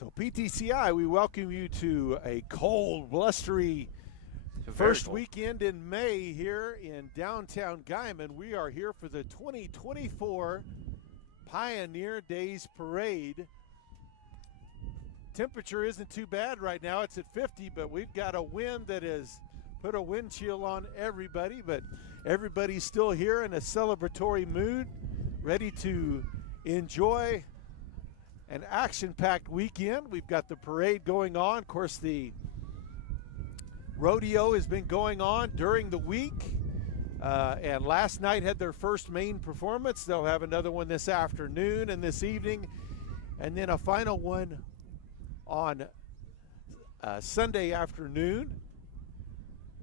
So PTCI, we welcome you to a cold, blustery first weekend in May here in downtown Guymon. We are here for the 2024 Pioneer Days Parade. Temperature isn't too bad right now. It's at 50, but we've got a wind that has put a wind chill on everybody, but everybody's still here in a celebratory mood, ready to enjoy an action-packed weekend. We've got the parade going on. Of course, the rodeo has been going on during the week, and last night had their first main performance. They'll have another one this afternoon and this evening, and then a final one on Sunday afternoon.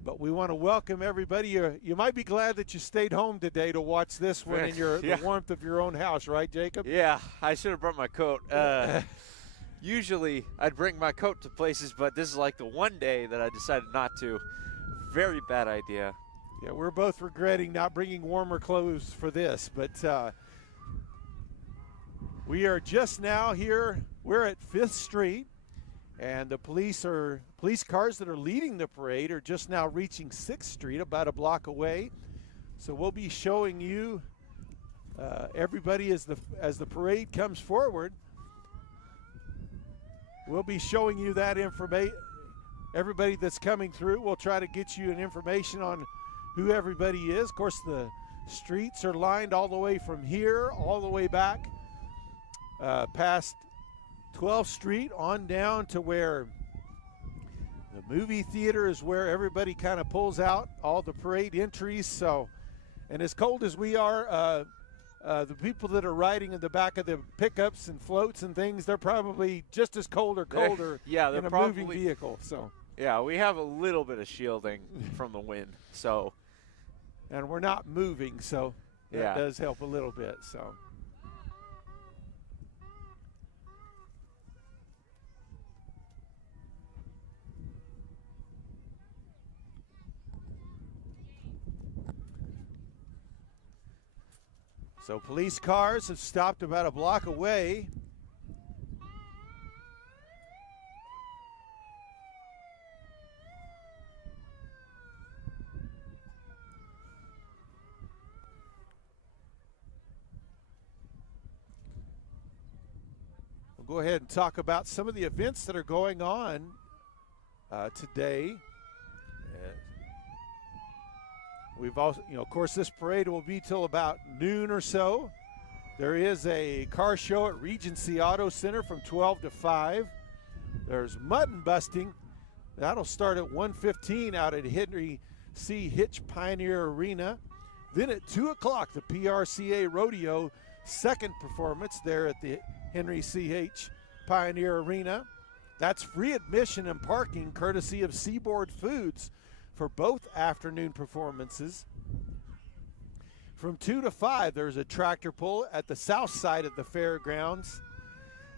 But we want to welcome everybody. You might be glad that you stayed home today to watch this one in the warmth of your own house, right, Jacob? Yeah, I should have brought my coat. Usually I'd bring my coat to places, but this is like the one day that I decided not to. Very bad idea. Yeah, we're both regretting not bringing warmer clothes for this, but we are just now here. We're at 5th Street. And the police cars that are leading the parade are just now reaching 6th Street, about a block away. So we'll be showing you everybody as the parade comes forward. We'll be showing you that information. Everybody that's coming through, we'll try to get you an information on who everybody is. Of course, the streets are lined all the way from here, all the way back past 12th Street on down to where the movie theater is, where everybody kind of pulls out all the parade entries. So, and as cold as we are, the people that are riding in the back of the pickups and floats and things, they're probably just as cold or colder they're in a moving vehicle. So yeah, we have a little bit of shielding from the wind. So, and we're not moving, so that does help a little bit. So. So police cars have stopped about a block away. We'll go ahead and talk about some of the events that are going on today. We've also, of course, this parade will be till about noon or so. There is a car show at Regency Auto Center from 12 to 5. There's mutton busting. That'll start at 1:15 out at Henry C. Hitch Pioneer Arena. Then at 2 o'clock, the PRCA Rodeo second performance there at the Henry C. H. Pioneer Arena. That's free admission and parking courtesy of Seaboard Foods for both afternoon performances. From 2 to 5, there's a tractor pull at the south side of the fairgrounds.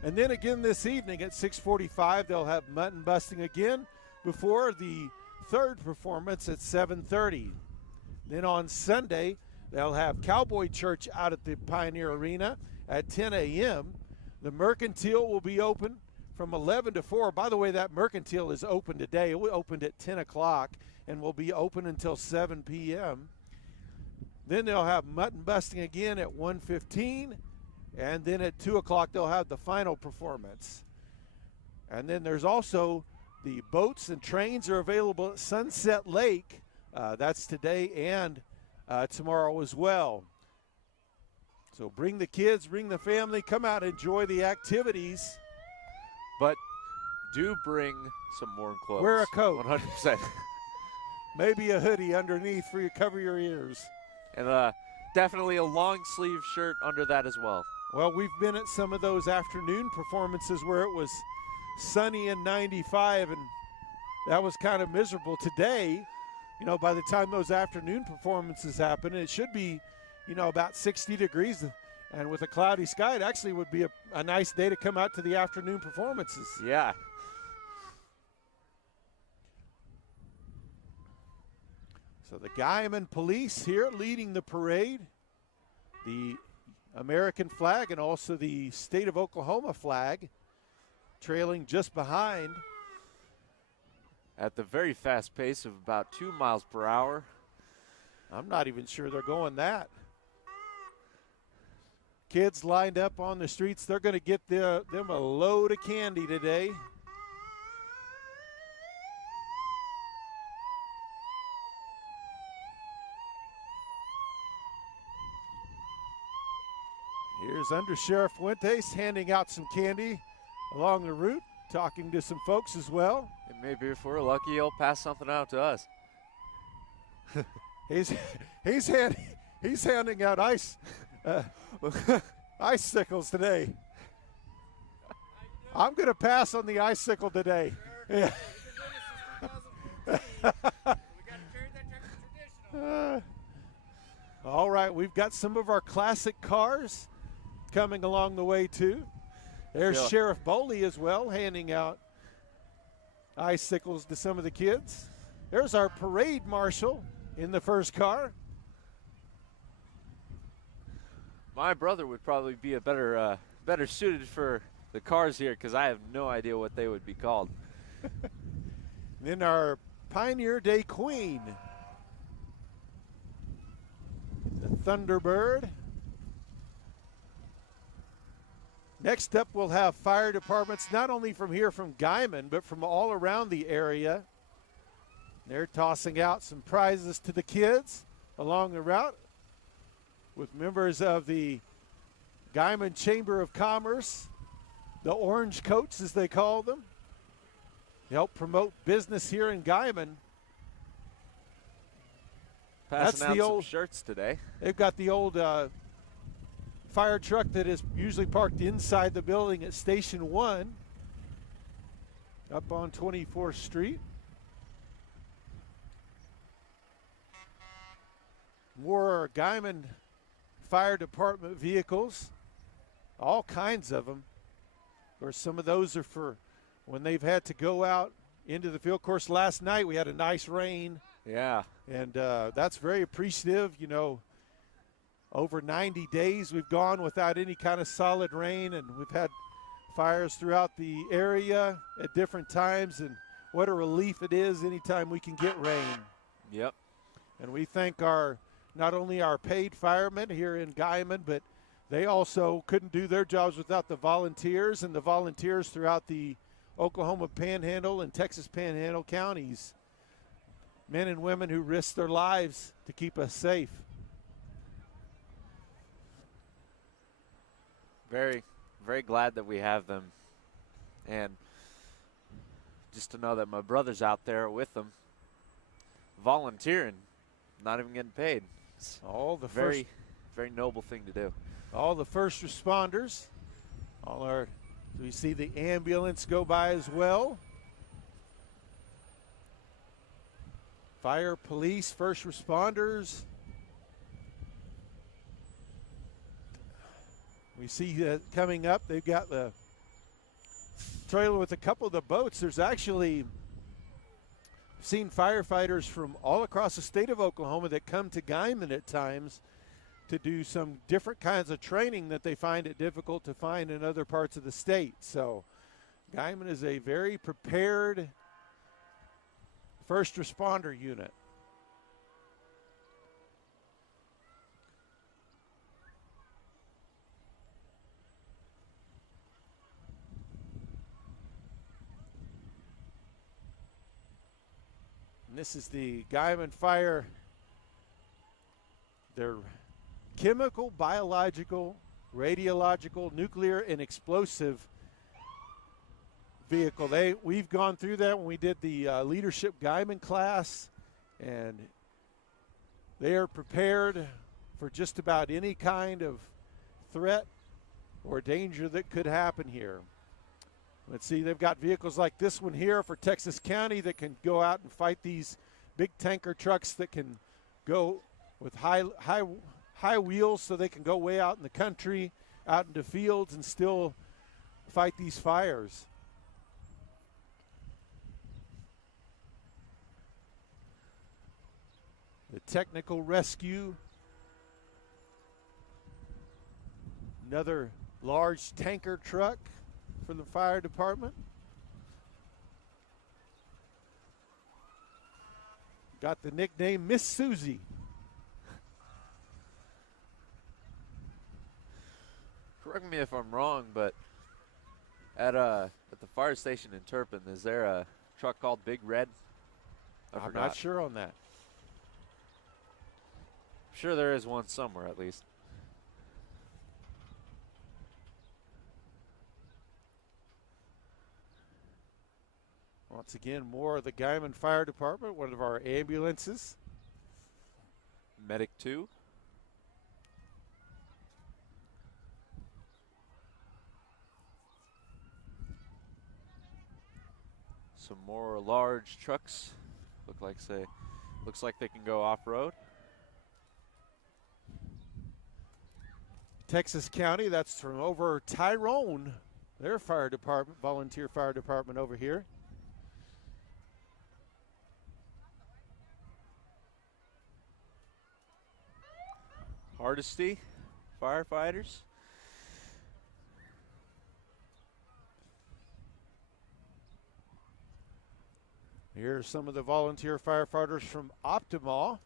And then again this evening at 6:45, they'll have mutton busting again before the third performance at 7:30. Then on Sunday, they'll have Cowboy Church out at the Pioneer Arena at 10 a.m. The Mercantile will be open from 11 to 4. By the way, that Mercantile is open today. It opened at 10 o'clock and will be open until 7 p.m. Then they'll have mutton busting again at 1:15, and then at 2 o'clock they'll have the final performance. And then there's also the boats and trains are available at Sunset Lake. That's today and tomorrow as well. So bring the kids, bring the family, come out and enjoy the activities. But do bring some warm clothes. Wear a coat. 100%. Maybe a hoodie underneath for you, cover your ears. And definitely a long sleeve shirt under that as well. Well, we've been at some of those afternoon performances where it was sunny and 95, and that was kind of miserable. Today, by the time those afternoon performances happen, it should be, about 60 degrees. And with a cloudy sky, it actually would be a nice day to come out to the afternoon performances. Yeah. So the Guymon police here leading the parade. The American flag and also the state of Oklahoma flag. trailing just behind. At the very fast pace of about 2 miles per hour. I'm not even sure they're going that. Kids lined up on the streets. They're going to get them a load of candy today. Here's Under Sheriff Fuentes handing out some candy along the route, talking to some folks as well. And maybe if we're lucky, he'll pass something out to us. He's handing out icicles today. I'm going to pass on the icicle today. Yeah. All right, we've got some of our classic cars coming along the way too. There's Sheriff Boley as well, handing out icicles to some of the kids. There's our parade marshal in the first car. My brother would probably be a better suited for the cars here because I have no idea what they would be called. Then our Pioneer Day Queen, the Thunderbird. Next up, we'll have fire departments, not only from here from Guymon, but from all around the area. They're tossing out some prizes to the kids along the route with members of the Guymon Chamber of Commerce, the Orange Coats as they call them. They help promote business here in Guymon. Passing out some shirts today. They've got the old fire truck that is usually parked inside the building at Station 1 up on 24th Street. More Guymon Fire Department vehicles, all kinds of them. Of course, some of those are for when they've had to go out into the field. Of course, last night we had a nice rain. Yeah. And that's very appreciative. You know, over 90 days we've gone without any kind of solid rain, and we've had fires throughout the area at different times, and what a relief it is anytime we can get rain. Yep. And we thank not only our paid firemen here in Guymon, but they also couldn't do their jobs without the volunteers and the volunteers throughout the Oklahoma Panhandle and Texas Panhandle counties. Men and women who risk their lives to keep us safe. Very, very glad that we have them. And just to know that my brother's out there with them, volunteering, not even getting paid. It's all the very noble thing to do. All the first responders, we see the ambulance go by as well. Fire, police, first responders. We see that coming up, they've got the trailer with a couple of the boats. There's actually seen firefighters from all across the state of Oklahoma that come to Guymon at times to do some different kinds of training that they find it difficult to find in other parts of the state. So Guymon is a very prepared first responder unit. And this is the Guymon Fire. Their chemical, biological, radiological, nuclear, and explosive vehicle. We've gone through that when we did the Leadership Guymon class, and they are prepared for just about any kind of threat or danger that could happen here. Let's see, they've got vehicles like this one here for Texas County that can go out and fight these big tanker trucks that can go with high wheels, so they can go way out in the country, out into fields, and still fight these fires. The technical rescue, another large tanker truck for the fire department. Got the nickname Miss Susie. Correct me if I'm wrong, but at the fire station in Turpin, is there a truck called Big Red? I'm not sure on that. I'm sure there is one somewhere at least. Once again, more of the Guymon Fire Department, one of our ambulances. Medic 2. Some more large trucks. Looks like they can go off-road. Texas County, that's from over Tyrone, their fire department, volunteer fire department over here. Hardesty firefighters. Here's some of the volunteer firefighters from Optima.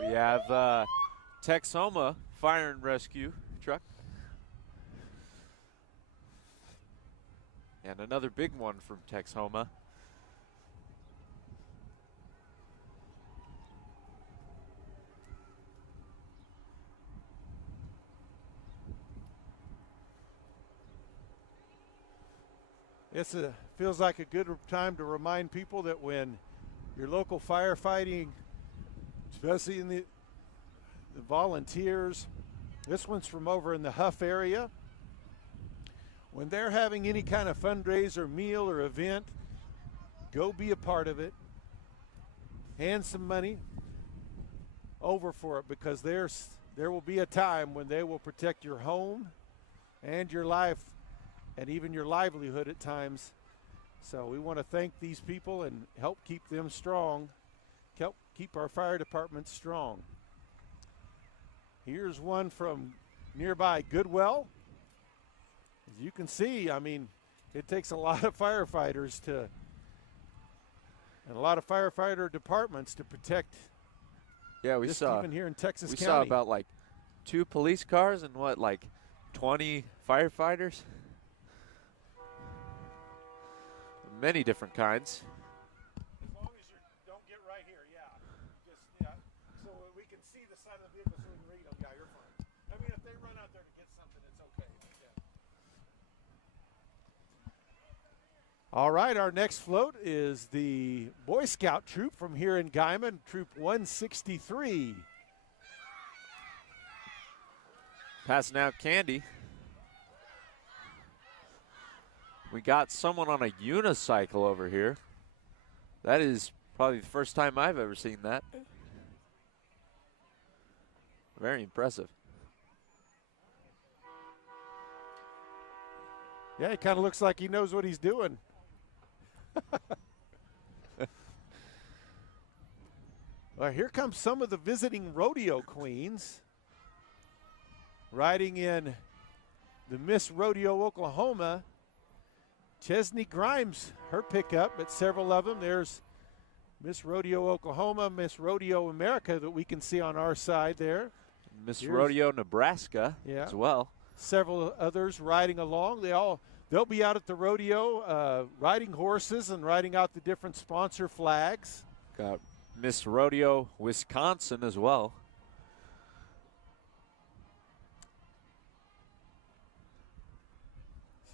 We have Texhoma Fire and Rescue truck. And another big one from Texhoma. Feels like a good time to remind people that when your local firefighting, especially in the volunteers, this one's from over in the Huff area. When they're having any kind of fundraiser, meal, or event, go be a part of it. Hand some money over for it, because there will be a time when they will protect your home and your life and even your livelihood at times. So we want to thank these people and help keep them strong. Help keep our fire department strong. Here's one from nearby Goodwell. As you can see, I mean, it takes a lot of firefighters and a lot of firefighter departments to protect. Yeah, we saw even here in Texas County. We saw about like 2 police cars and like 20 firefighters. Many different kinds. As long as you don't get right here, so we can see the side of the vehicle so we can read them. Yeah, you're fine. I mean, if they run out there to get something, it's okay. Yeah. All right, our next float is the Boy Scout troop from here in Guymon, Troop 163. Passing out candy. We got someone on a unicycle over here. That is probably the first time I've ever seen that. Very impressive. Yeah, he kind of looks like he knows what he's doing. Well, here comes some of the visiting rodeo queens riding in the Miss Rodeo Oklahoma. Chesney Grimes, her pickup, but several of them. There's Miss Rodeo Oklahoma, Miss Rodeo America that we can see on our side there. Miss Rodeo Nebraska as well. Several others riding along. They'll be out at the rodeo riding horses and riding out the different sponsor flags. Got Miss Rodeo Wisconsin as well.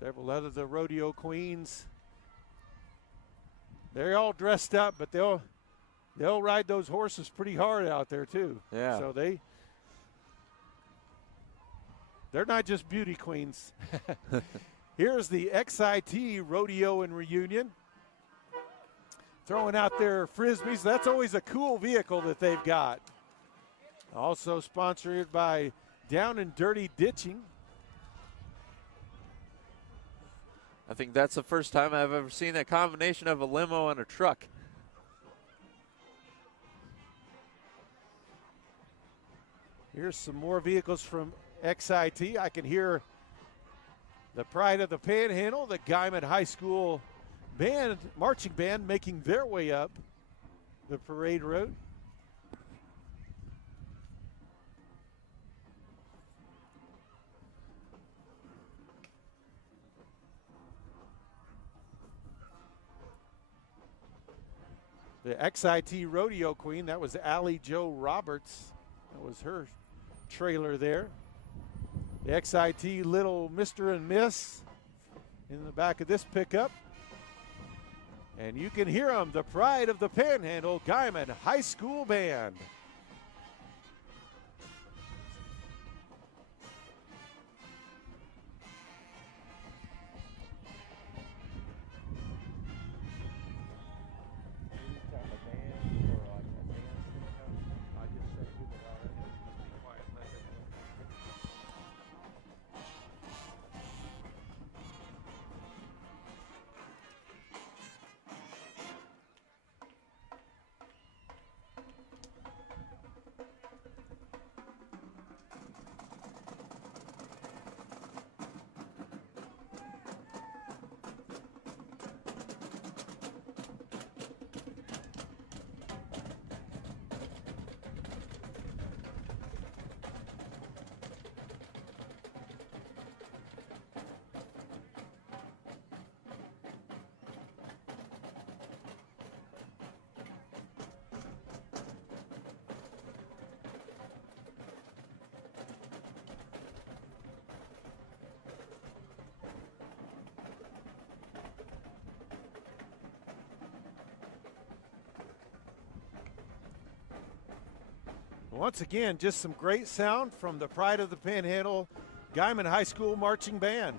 Several other the rodeo queens. They're all dressed up, but they'll ride those horses pretty hard out there too. Yeah. So they're not just beauty queens. Here's the XIT Rodeo and Reunion. throwing out their Frisbees. That's always a cool vehicle that they've got. Also sponsored by Down and Dirty Ditching. I think that's the first time I've ever seen a combination of a limo and a truck. Here's some more vehicles from XIT. I can hear the Pride of the Panhandle, the Guymon High School band, marching band, making their way up the parade road. The XIT Rodeo Queen, that was Allie Jo Roberts. That was her trailer there. The XIT Little Mr. and Miss in the back of this pickup. And you can hear them, the Pride of the Panhandle, Guymon High School Band. Once again, just some great sound from the Pride of the Panhandle Guymon High School Marching Band.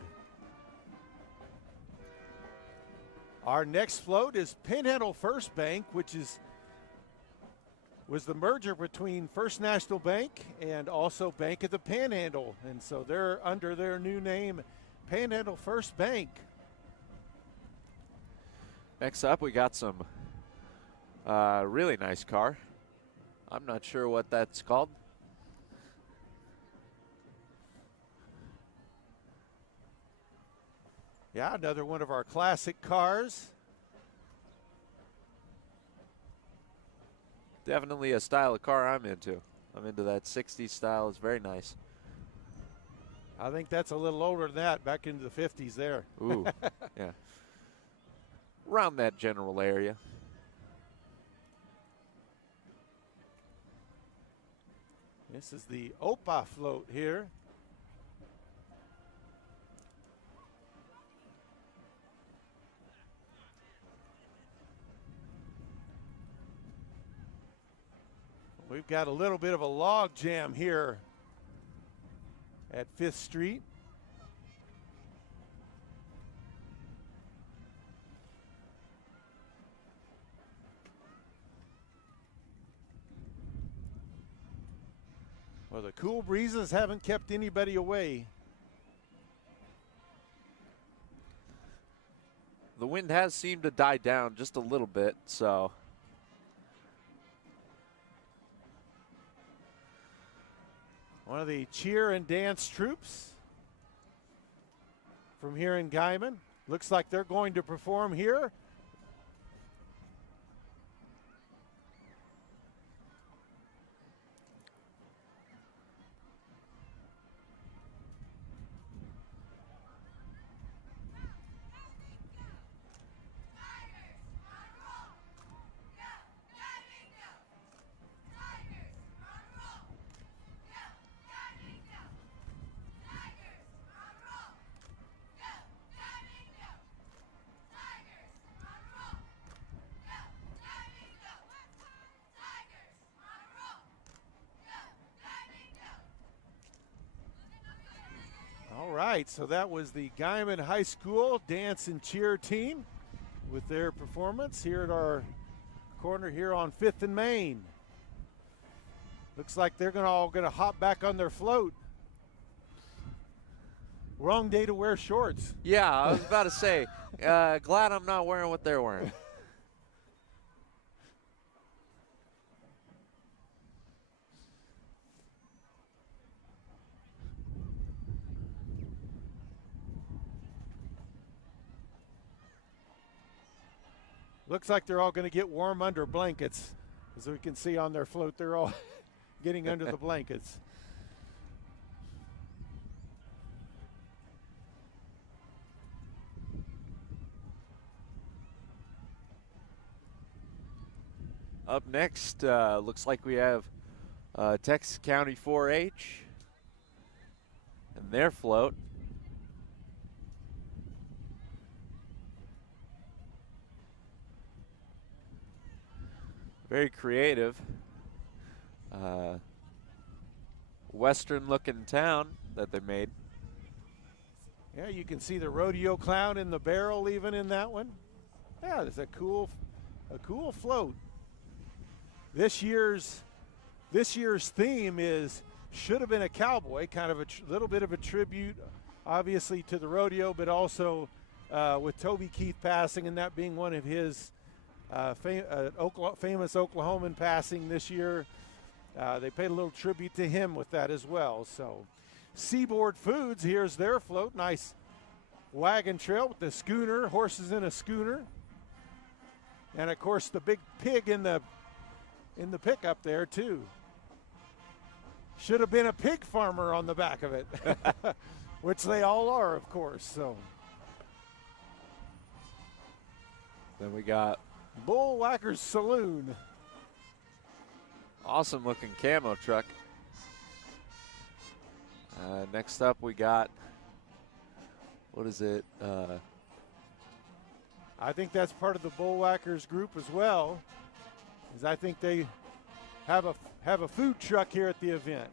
Our next float is Panhandle First Bank, which was the merger between First National Bank and also Bank of the Panhandle. And so they're under their new name, Panhandle First Bank. Next up, we got some really nice car. I'm not sure what that's called. Yeah, another one of our classic cars. Definitely a style of car I'm into. I'm into that 60s style. It's very nice. I think that's a little older than that, back into the 50s there. Ooh, yeah. Around that general area. This is the OPA float here. We've got a little bit of a log jam here at 5th Street. Well, the cool breezes haven't kept anybody away. The wind has seemed to die down just a little bit, so. One of the cheer and dance troops from here in Guymon. Looks like they're going to perform here. All right, so that was the Guymon High School dance and cheer team with their performance here at our corner here on 5th and Main. Looks like they're all going to hop back on their float. Wrong day to wear shorts. Yeah, I was about to say, glad I'm not wearing what they're wearing. Looks like they're all going to get warm under blankets. As we can see on their float, they're all getting under the blankets. Up next, looks like we have Texas County 4-H and their float. Very creative. Western looking town that they made. Yeah, you can see the rodeo clown in the barrel even in that one. Yeah, it's a cool float. This year's theme is should have been a cowboy, kind of a little bit of a tribute, obviously, to the rodeo, but also with Toby Keith passing and that being one of his famous Oklahoman passing this year. They paid a little tribute to him with that as well. So Seaboard Foods, here's their float. Nice wagon trail with the schooner, horses in a schooner. And, of course, the big pig in the pickup there, too. Should have been a pig farmer on the back of it, which they all are, of course. So then we got Bullwhackers Saloon. Awesome looking camo truck. Next up we got, what is it? I think that's part of the Bullwhackers group as well, because I think they have a food truck here at the event.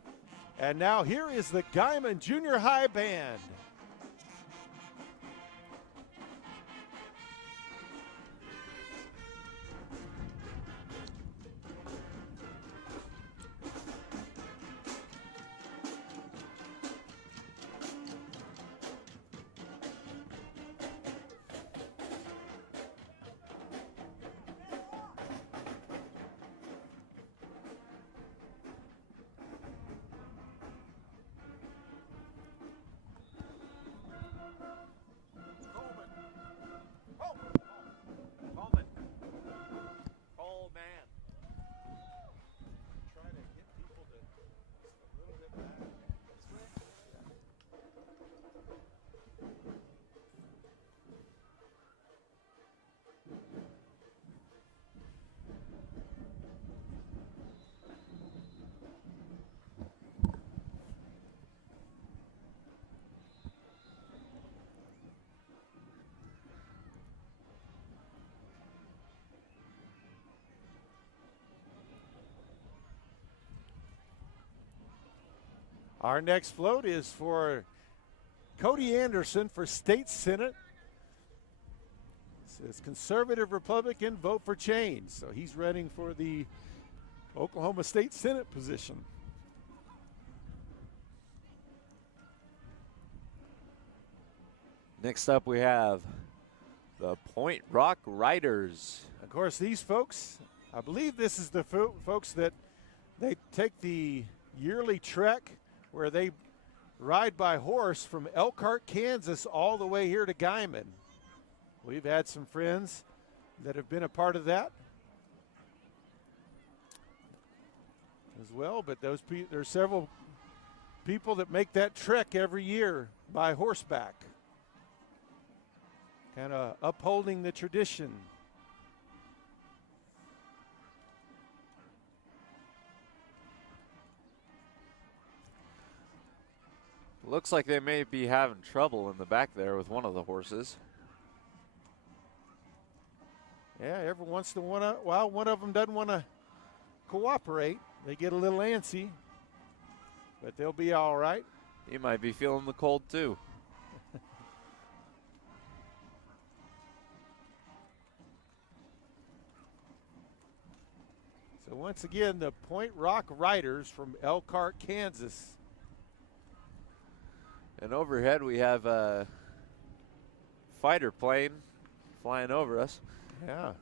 And now here is the Guymon Junior High Band. Our next float is for Cody Anderson for State Senate. It says Conservative Republican, vote for change. So he's running for the Oklahoma State Senate position. Next up we have the Point Rock Riders. Of course, these folks, I believe this is the folks that they take the yearly trek where they ride by horse from Elkhart, Kansas, all the way here to Guymon. We've had some friends that have been a part of that as well, but there's several people that make that trek every year by horseback, kind of upholding the tradition. Looks like they may be having trouble in the back there with one of the horses. Yeah, every once in a while, one of them doesn't want to cooperate. They get a little antsy, but they'll be all right. He might be feeling the cold too. So once again, the Point Rock Riders from Elkhart, Kansas. And overhead we have a fighter plane flying over us. Yeah.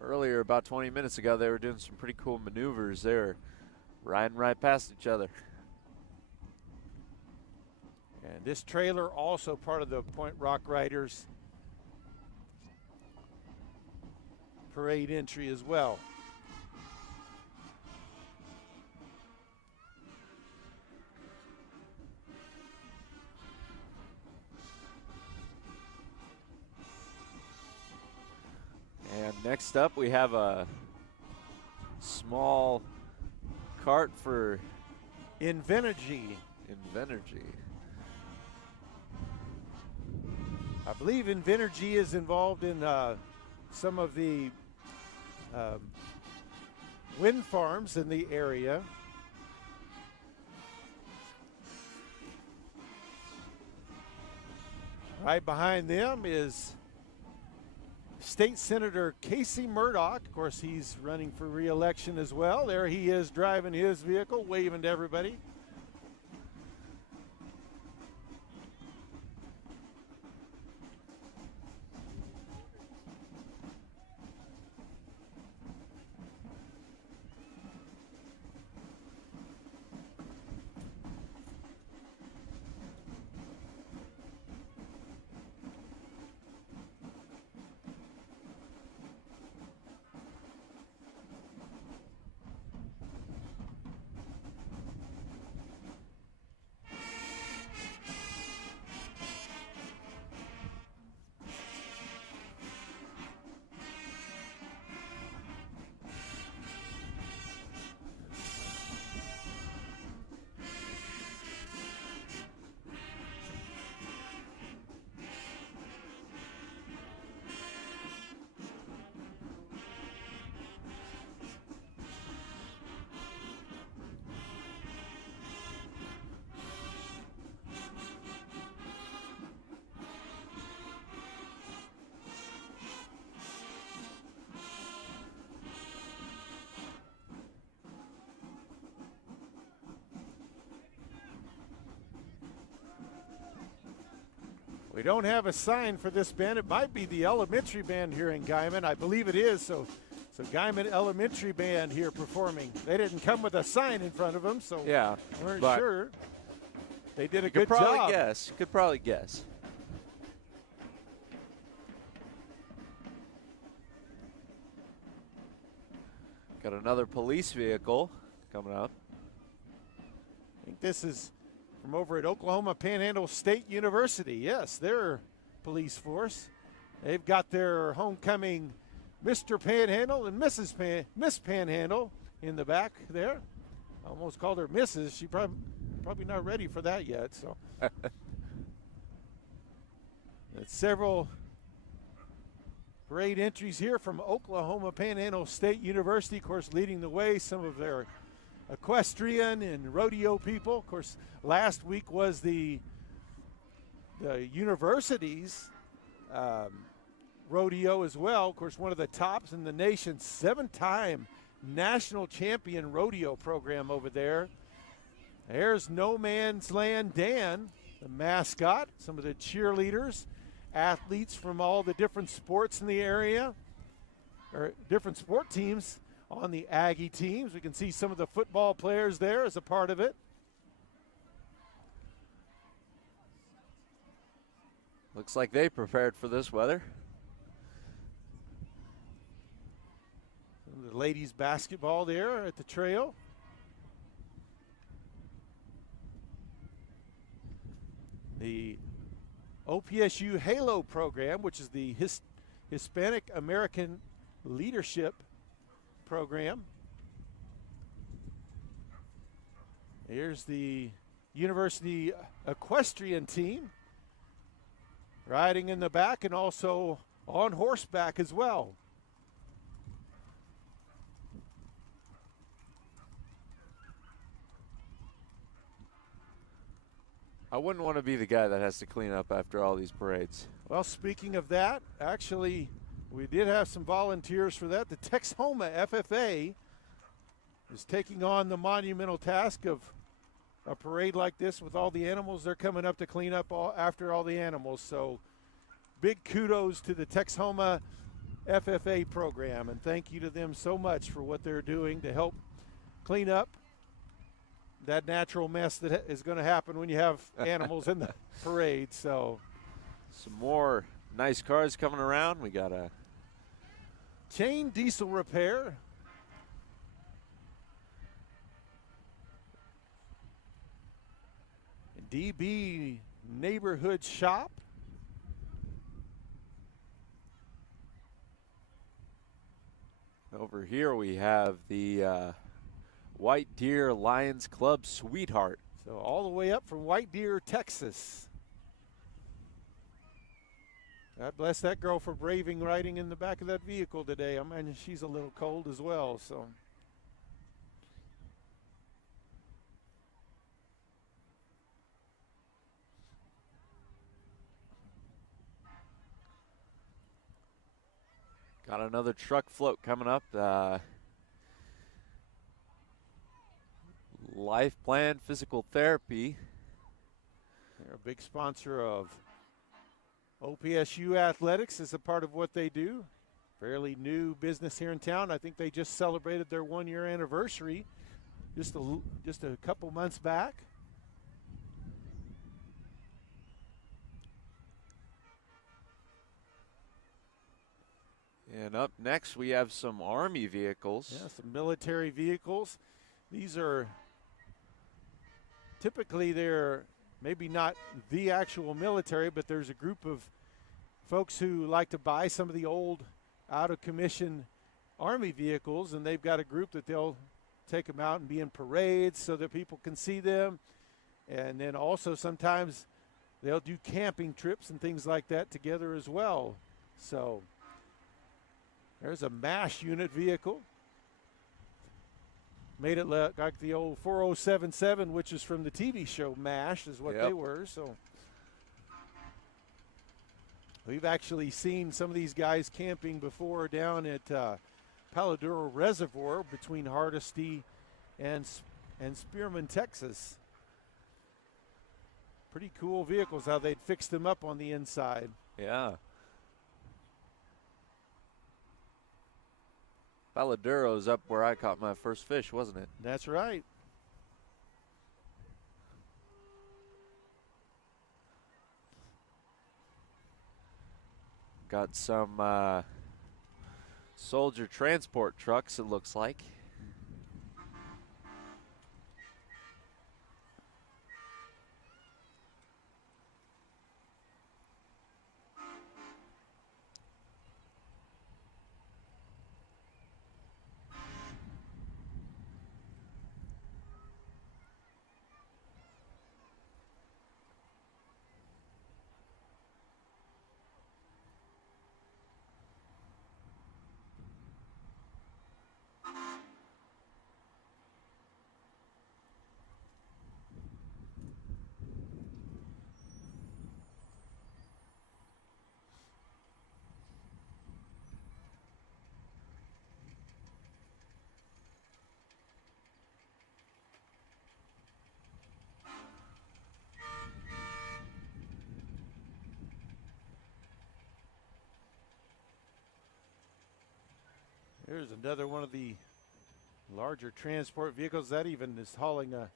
Earlier, about 20 minutes ago, they were doing some pretty cool maneuvers. They were riding right past each other. And this trailer also part of the Point Rock Riders parade entry as well. And next up, we have a small cart for Invenergy. I believe Invenergy is involved in some of the wind farms in the area. Right behind them is State Senator Casey Murdoch. Of course, he's running for re-election as well. There he is driving his vehicle, waving to everybody. We don't have a sign for this band. It might be the elementary band here in Guymon. I believe it is. So Guymon Elementary Band here performing. They didn't come with a sign in front of them, so yeah, weren't sure. They did a job. good Could probably guess. Got another police vehicle coming up. I think this is from over at Oklahoma Panhandle State University. Yes, their police force. They've got their homecoming Mr. Panhandle and Miss Panhandle in the back there. I almost called her Mrs. She probably not ready for that yet. So several parade entries here from Oklahoma Panhandle State University. Of course, leading the way, some of their equestrian and rodeo people. Of course, last week was the university's rodeo as well. Of course, one of the tops in the nation, 7-time national champion rodeo program over there. There's No Man's Land Dan, the mascot, some of the cheerleaders, athletes from all the different sports in the area, or different sport teams on the Aggie teams. We can see some of the football players there as a part of it. Looks like they prepared for this weather. The ladies basketball there at the trail. The OPSU Halo program, which is the Hispanic American Leadership program. Here's the University Equestrian team riding in the back and also on horseback as well. I wouldn't want to be the guy that has to clean up after all these parades. Well, speaking of that, actually, we did have some volunteers for that. The Texhoma FFA is taking on the monumental task of a parade like this with all the animals. They're coming up to clean up after all the animals. So big kudos to the Texhoma FFA program, and thank you to them so much for what they're doing to help clean up that natural mess that is going to happen when you have animals in the parade. So some more nice cars coming around. We got a Chain Diesel Repair. DB Neighborhood Shop. Over here we have the White Deer Lions Club Sweetheart. So all the way up from White Deer, Texas. God bless that girl for braving riding in the back of that vehicle today. I imagine she's a little cold as well. So got another truck float coming up. Life Plan Physical Therapy. they're a big sponsor of OPSU Athletics as a part of what they do. Fairly new business here in town. I think they just celebrated their 1-year anniversary just a couple months back. And up next we have some Army vehicles. Yeah, some military vehicles. These are typically, they're maybe not the actual military, but there's a group of folks who like to buy some of the old out of commission Army vehicles, and they've got a group that they'll take them out and be in parades so that people can see them. And then also sometimes they'll do camping trips and things like that together as well. So there's a MASH unit vehicle. Made it look like the old 4077, which is from the TV show MASH, is what they were. So we've actually seen some of these guys camping before down at Paladuro Reservoir between Hardesty and Spearman, Texas. Pretty cool vehicles, how they'd fixed them up on the inside. Yeah. Paladuro's up where I caught my first fish, wasn't it? That's right. Got some soldier transport trucks, it looks like. Here's another one of the larger transport vehicles. That even is hauling a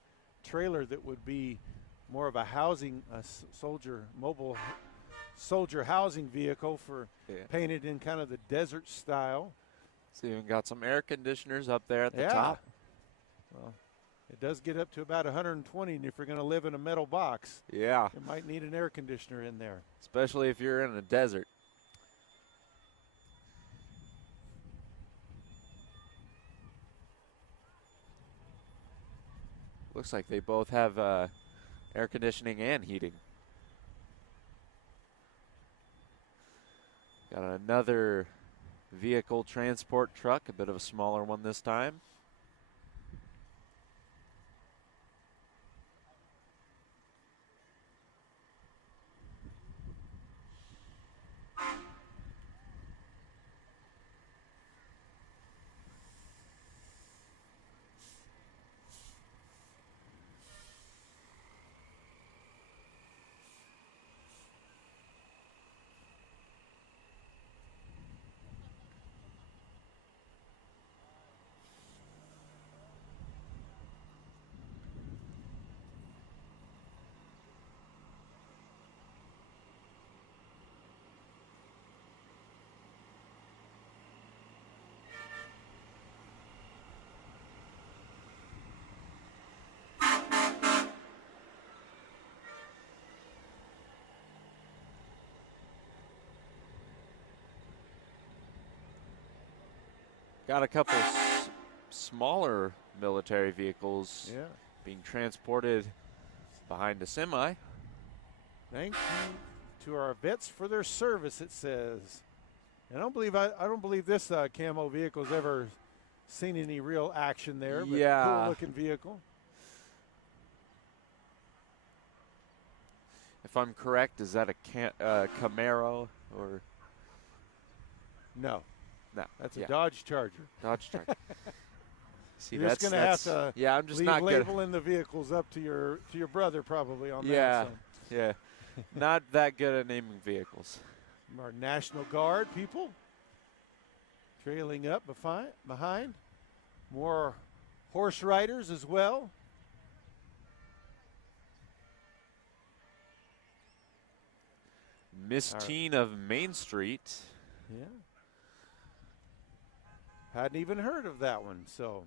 trailer that would be more of a housing, mobile soldier housing vehicle for painted in kind of the desert style. So even got some air conditioners up there at the top. Well, it does get up to about 120, and if you're going to live in a metal box, you might need an air conditioner in there. Especially if you're in a desert. Looks like they both have air conditioning and heating. Got another vehicle transport truck, a bit of a smaller one this time. got a couple smaller military vehicles being transported behind a semi. Thank you to our vets for their service, it says. I don't believe this camo vehicle's ever seen any real action there, but cool looking vehicle. If I'm correct, is that a Camaro or? No, that's a yeah. Dodge Charger. Dodge Charger. See, You're just gonna have to I'm just leave not labeling the vehicles up to your brother probably on that. Yeah, not that good at naming vehicles. Our National Guard people trailing up behind. More horse riders as well. Miss Teen of Main Street. Yeah. Hadn't even heard of that one, so.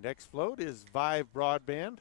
Next float is Vive Broadband.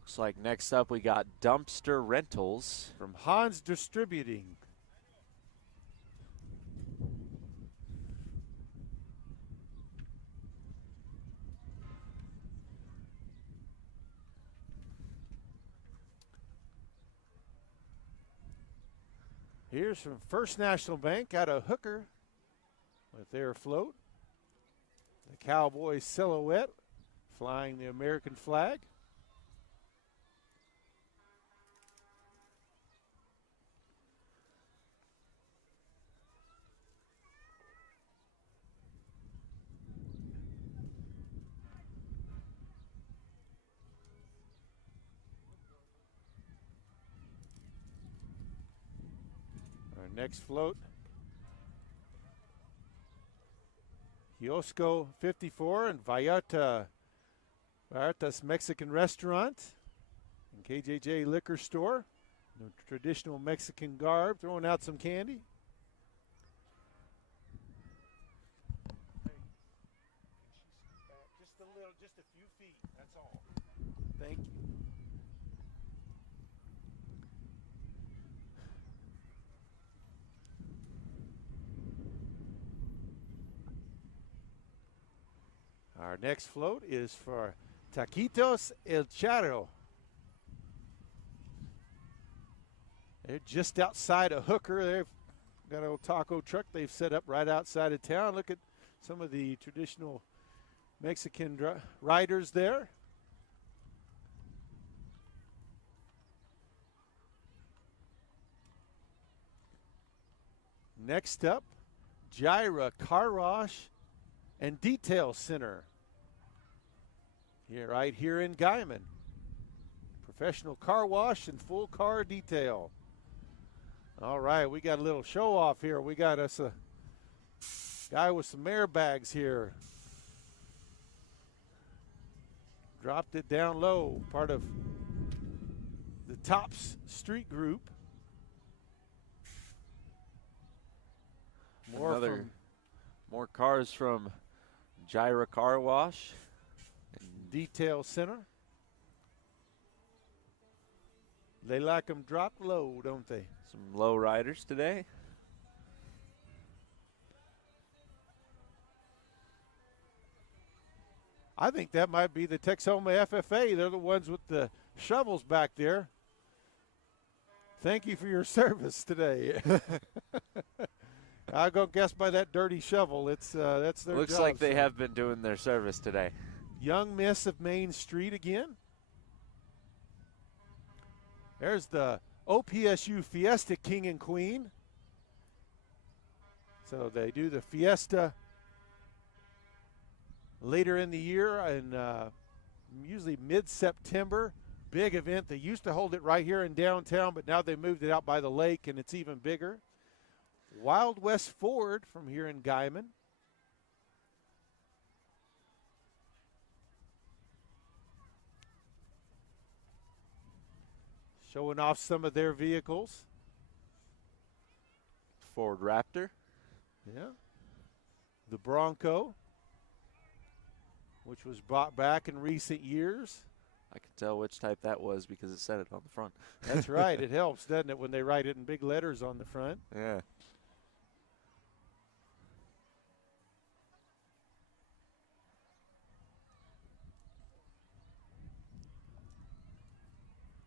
Looks like next up we got Dumpster Rentals from Hans Distributing. Here's from First National Bank out of Hooker with their float. The cowboy silhouette flying the American flag. Next float, Kiosco 54 and Vallarta's Mexican Restaurant and KJJ Liquor Store. The traditional Mexican garb, throwing out some candy. Just a few feet, that's all. Thank you. Our next float is for Taquitos El Charro. They're just outside of Hooker. They've got a little taco truck they've set up right outside of town. Look at some of the traditional Mexican riders there. Next up, Gyra Car Wash and Detail Center. Right here in Guymon. Professional car wash and full car detail. All right, we got a little show off here. We got us a guy with some airbags here. Dropped it down low, part of the Tops Street Group. More cars from Gyra Car Wash and Detail Center. They like them dropped low, don't they? Some low riders today. I think that might be the Texoma FFA. They're the ones with the shovels back there. Thank you for your service today. I'll go guess by that dirty shovel. That's their Looks job, like they so. have been doing their service today. Young Miss of Main Street again. There's the OPSU Fiesta King and Queen. So they do the Fiesta later in the year, and usually mid-September. Big event. They used to hold it right here in downtown, but now they moved it out by the lake, and it's even bigger. Wild West Ford from here in Guymon. Showing off some of their vehicles. Ford Raptor. Yeah. The Bronco, which was brought back in recent years. I can tell which type that was because it said it on the front. That's right. It helps, doesn't it, when they write it in big letters on the front. Yeah.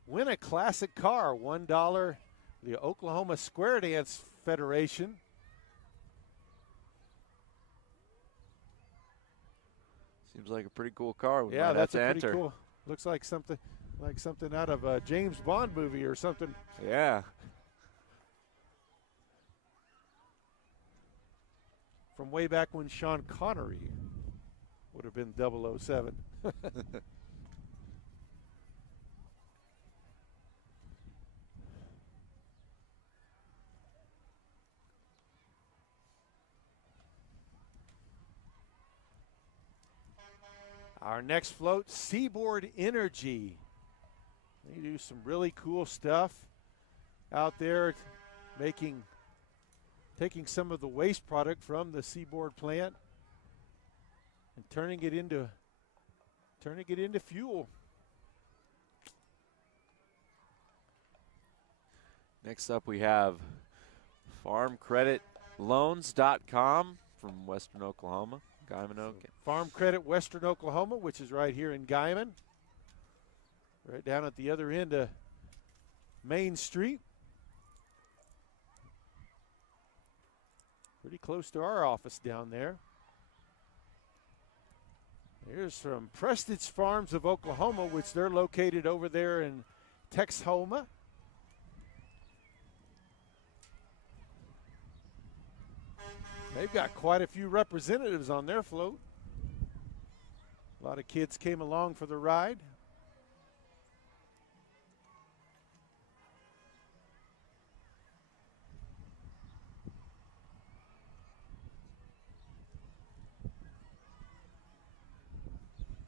Win a classic car, $1. The Oklahoma Square Dance Federation. Seems like a pretty cool car. We Yeah, might that's have a to pretty enter. cool. Looks like something out of a James Bond movie or something. Yeah. From way back when Sean Connery would have been 007. Our next float, Seaboard Energy. They do some really cool stuff out there, taking some of the waste product from the Seaboard plant and turning it into fuel. Next up we have FarmCreditLoans.com from Western Oklahoma, Guymon, Oklahoma. Farm Credit Western Oklahoma, which is right here in Guymon, right down at the other end of Main Street. Pretty close to our office down there. Here's from Prestige Farms of Oklahoma, which they're located over there in Texoma. They've got quite a few representatives on their float. A lot of kids came along for the ride.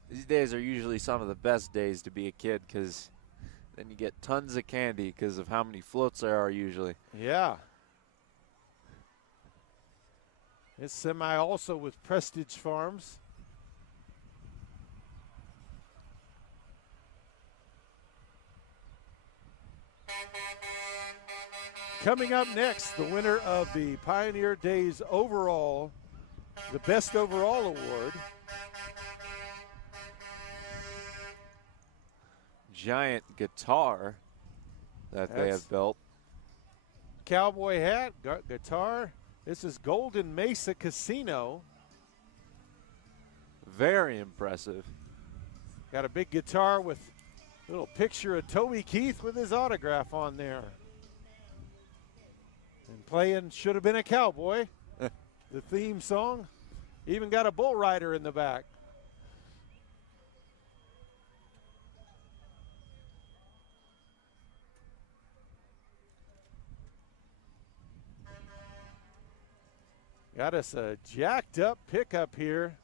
These days are usually some of the best days to be a kid because then you get tons of candy because of how many floats there are usually. Yeah. It's semi also with Prestige Farms. Coming up next, the winner of the Pioneer Days overall, the Best Overall Award. Giant guitar that they have built. Cowboy hat, guitar. This is Golden Mesa Casino. Very impressive. Got a big guitar with a little picture of Toby Keith with his autograph on there. And playing Should Have Been a Cowboy, the theme song. Even got a bull rider in the back. Got us a jacked up pickup here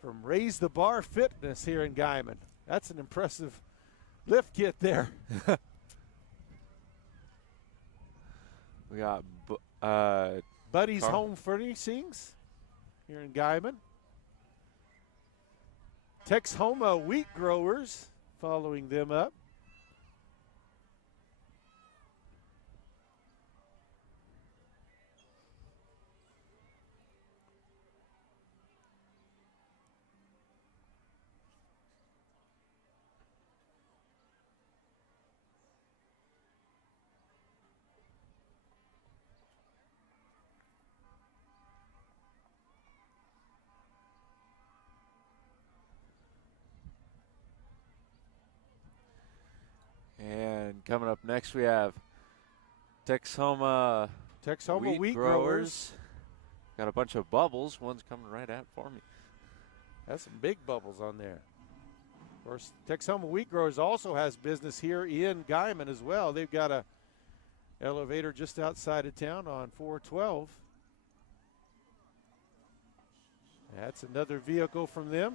from Raise the Bar Fitness here in Guymon. That's an impressive lift kit there. We got Buddy's Home Furnishings here in Guymon. Texoma Wheat Growers following them up. coming up next, we have Texhoma Wheat Growers. Got a bunch of bubbles. One's coming right out for me. That's some big bubbles on there. Of course, Texhoma Wheat Growers also has business here in Guymon as well. They've got a elevator just outside of town on 412. That's another vehicle from them.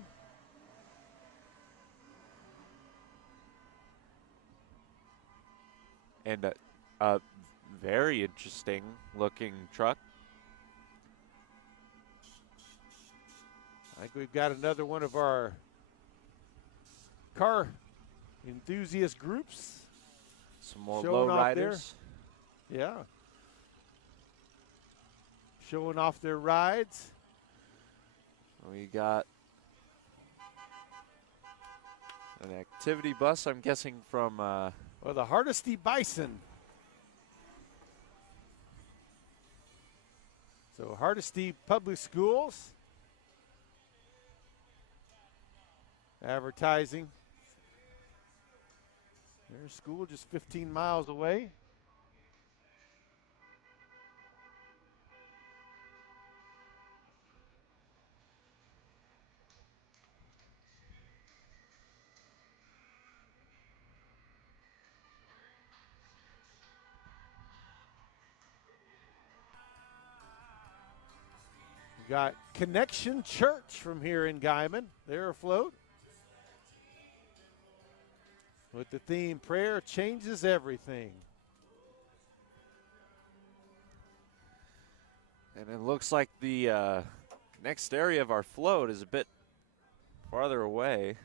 And a very interesting looking truck. I think we've got another one of our car enthusiast groups. Some more showing low off riders. Yeah. Showing off their rides. We got an activity bus, I'm guessing from well, the Hardesty Bison. So Hardesty Public Schools advertising their school just 15 miles away. We got Connection Church from here in Guymon. They're afloat with the theme, Prayer Changes Everything. And it looks like the next area of our float is a bit farther away.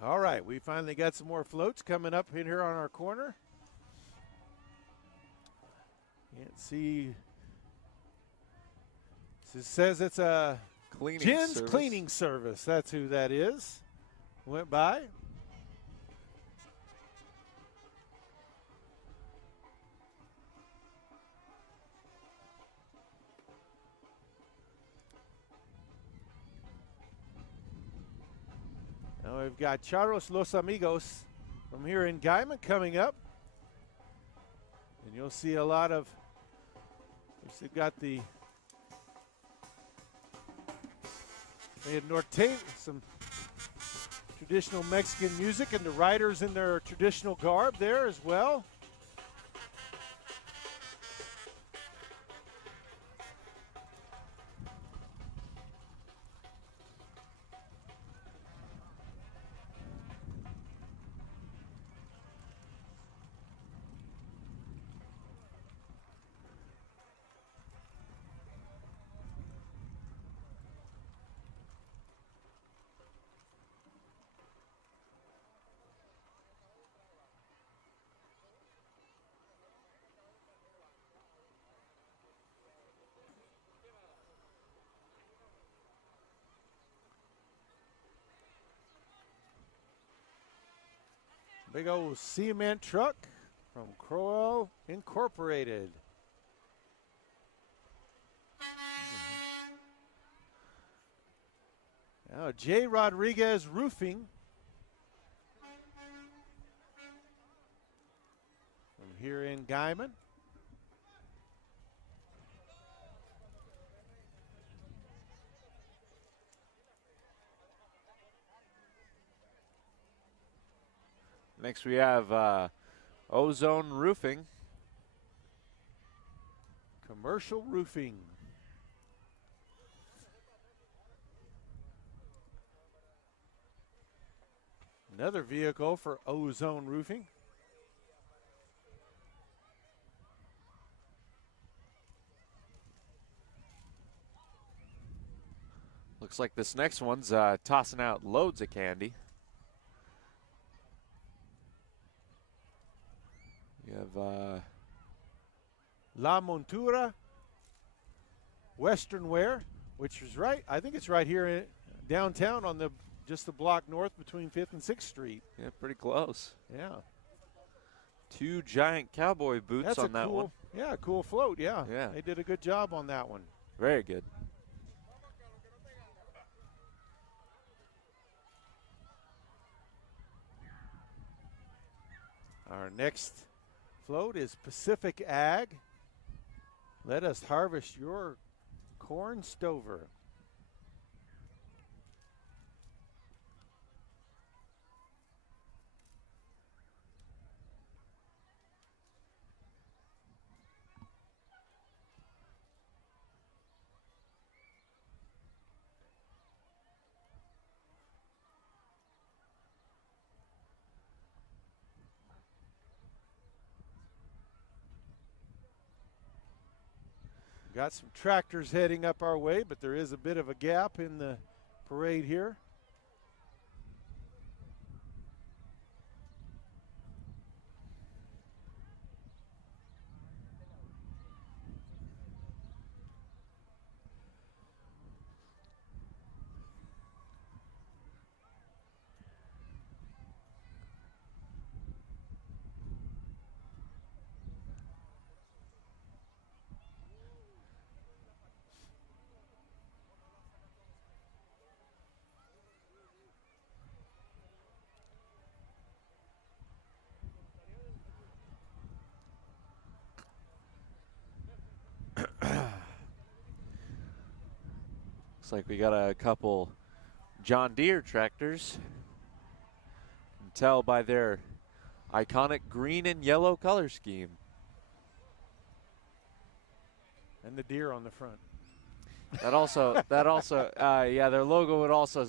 All right, we finally got some more floats coming up in here on our corner. Can't see. It says it's a Jen's Cleaning Service. That's who that is. Went by. Now we've got Charros Los Amigos from here in Guymon coming up. And you'll see a lot of, they've got they had norte, some traditional Mexican music, and the riders in their traditional garb there as well. Big old cement truck from Crowell Incorporated. Now J. Rodriguez Roofing from here in Guymon. Next we have Ozone Roofing Commercial roofing. Another vehicle for Ozone Roofing. Looks like this next one's tossing out loads of candy. You have La Montura Western Wear, which is right, I think it's right here in downtown on the just the block north between 5th and 6th Street. Yeah, pretty close. Yeah. 2 giant cowboy boots That's on that cool, one. Yeah, cool float, yeah. Yeah. They did a good job on that one. Very good. Our next float is Pacific Ag. Let us harvest your corn stover. Got some tractors heading up our way, but there is a bit of a gap in the parade here. Looks like we got a couple John Deere tractors. You can tell by their iconic green and yellow color scheme. And the deer on the front. Yeah, their logo would also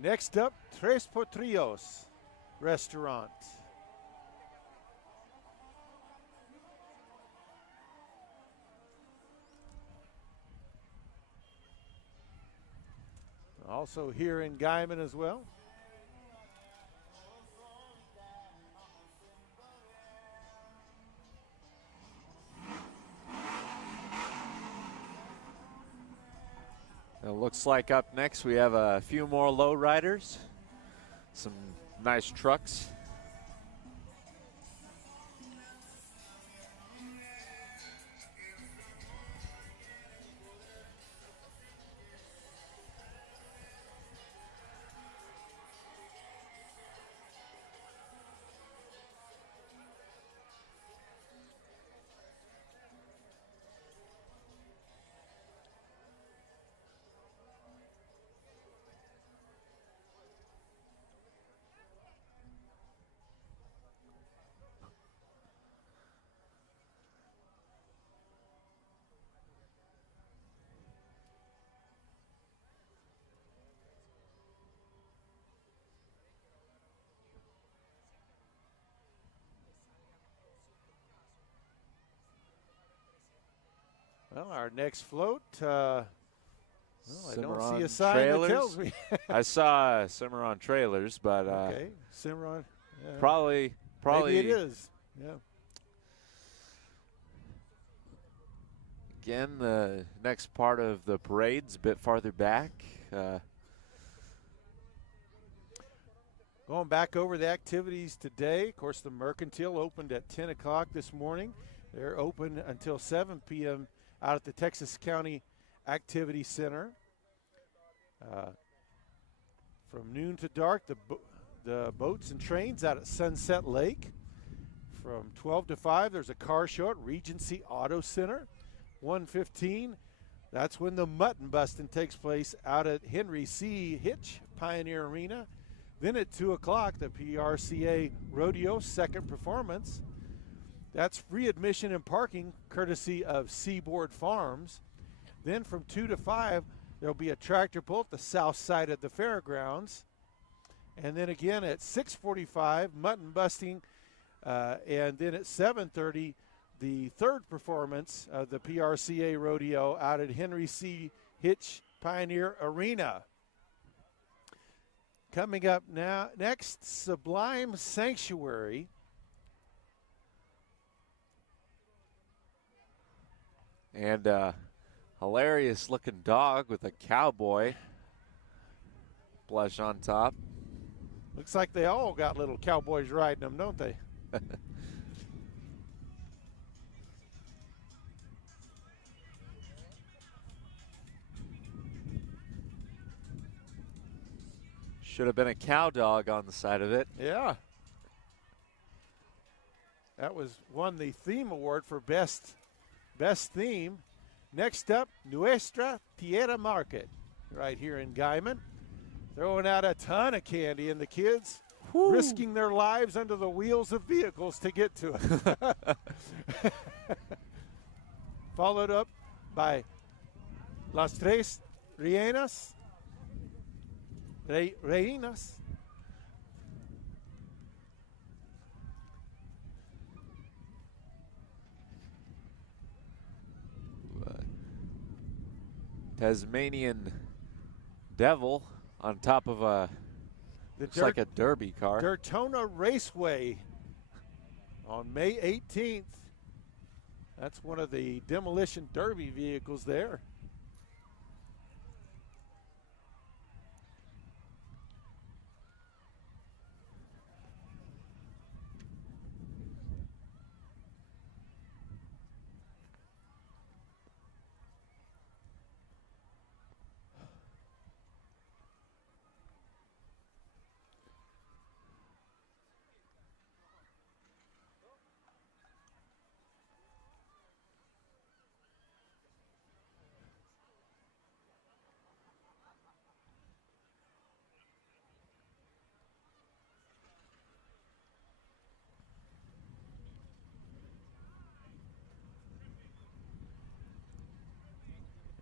Next up, Tres Potrillos Restaurant. Also here in Guymon as well. It looks like up next we have a few more low riders, some nice trucks. Well, our next float, I don't Cimarron see a sign trailers. that tells me. I saw Cimarron trailers, but Okay, Cimarron. Yeah. probably Maybe it is. Yeah. Again, the next part of the parade's a bit farther back. Going back over the activities today, of course, the Mercantile opened at 10 o'clock this morning. They're open until 7 p.m. out at the Texas County Activity Center. From noon to dark, the boats and trains out at Sunset Lake. From 12 to 5, there's a car show at Regency Auto Center. 1:15, that's when the mutton busting takes place out at Henry C. Hitch Pioneer Arena. Then at 2 o'clock, the PRCA Rodeo second performance. That's free admission and parking courtesy of Seaboard Farms. Then from 2 to 5, there'll be a tractor pull at the south side of the fairgrounds. And then again at 6:45, mutton busting. And then at 7:30, the third performance of the PRCA Rodeo out at Henry C. Hitch Pioneer Arena. Coming up now, next, Sublime Sanctuary. And hilarious looking dog with a cowboy blush on top. Looks like they all got little cowboys riding them, don't they? Should have been a cow dog on the side of it. Yeah. That won the theme award for best theme. Next up, Nuestra Tierra Market, right here in Guymon. Throwing out a ton of candy, and the kids risking their lives under the wheels of vehicles to get to it. Followed up by Las Tres Reinas. Reinas. Tasmanian Devil on top of a, looks like a derby car. Daytona Raceway on May 18th. That's one of the demolition derby vehicles there.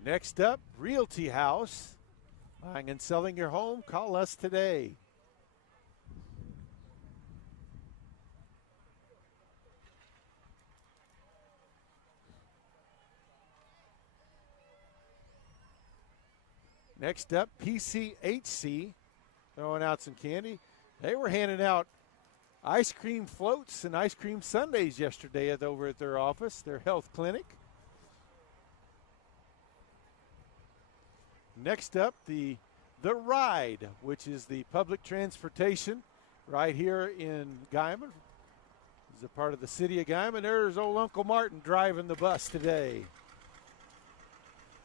Next up, Realty House. Buying and selling your home, call us today. Next up, PCHC, throwing out some candy. They were handing out ice cream floats and ice cream sundaes yesterday over at their office, their health clinic. Next up, the Ride, which is the public transportation right here in Guymon. It's a part of the city of Guymon. There's old Uncle Martin driving the bus today.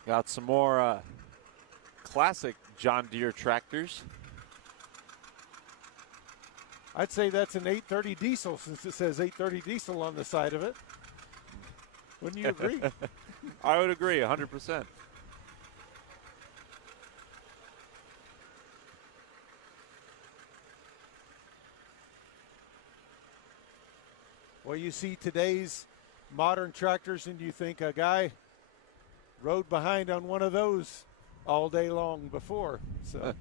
Got some more classic John Deere tractors. I'd say that's an 830 diesel since it says 830 diesel on the side of it. Wouldn't you agree? I would agree 100%. Well, you see today's modern tractors and you think a guy rode behind on one of those all day long before. So